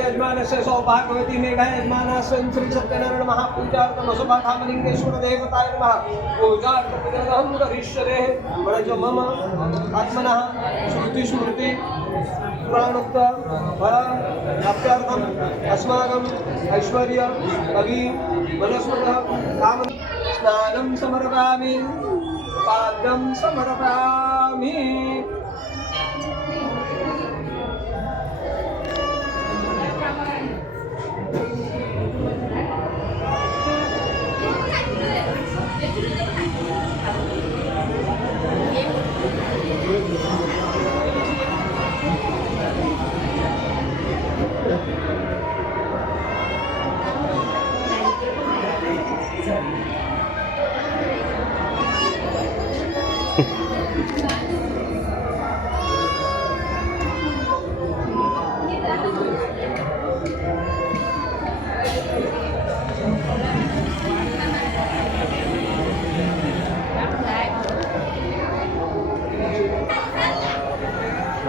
यजमानस्य सौभाग्यवती मेघा यजमानास्वयं श्री सत्यनारायण महापूजार्थम सुभाधामलिंगेश्वर देवताय नमः। पूजार्थम करिष्यते वरज मम आत्मनः श्रुति स्मृति पुराणोक्त फल प्राप्त्यर्थम् अस्माकम् ऐश्वर्य कवि मनस्मतः काम स्नानं समर्पयामि पाद्यं समर्पयामि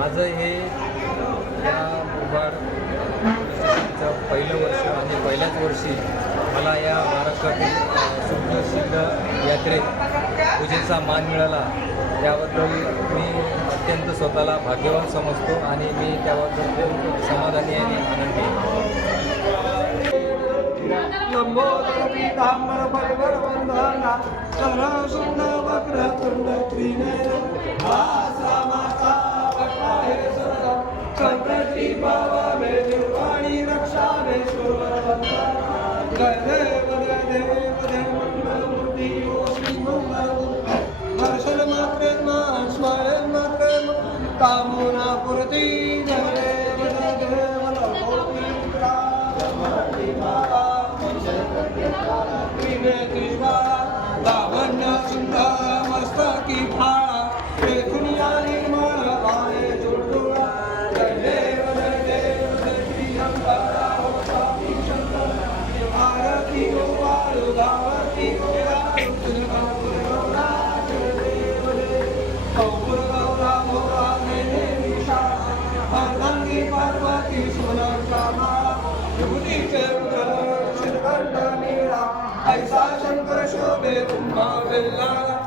माझं हे या उभार पहिलं वर्ष आणि पहिल्याच वर्षी मला या महाराष्ट्रातील अ, सुप्रसिद्ध यात्रेत पूजेचा मान मिळाला. त्याबद्दल मी अत्यंत स्वतःला भाग्यवान समजतो आणि मी त्याबद्दल खूप समाधानी आणि आनंदी आहे. सरदा संकटी पावामे निर्वाणी रक्षामे सुरवंदना जय देव जय देव जय मंगलमूर्ती ओमी मंगलमूर्ती दर्शन मात्रे मान शंकर शोभे उमा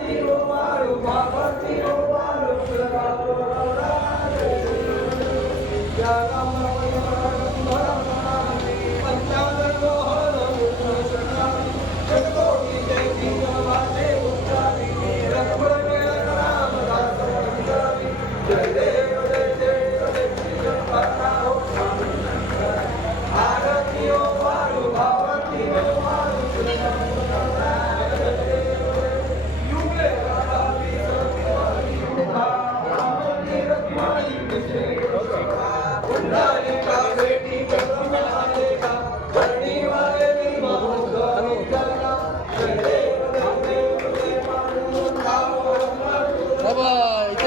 आरती हो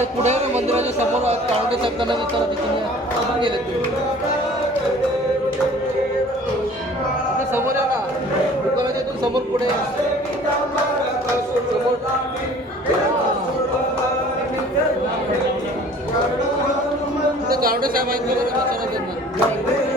इथे पुढे मंदिराच्या समोर काउंटर साहेबांना विचारा तिथून कुठून गेले. तुम्ही समोर या ना. दुकानाच्या इथून समोर पुढे या. समोर. इथे काउंटर साहेब आहेत विचारा त्यांना.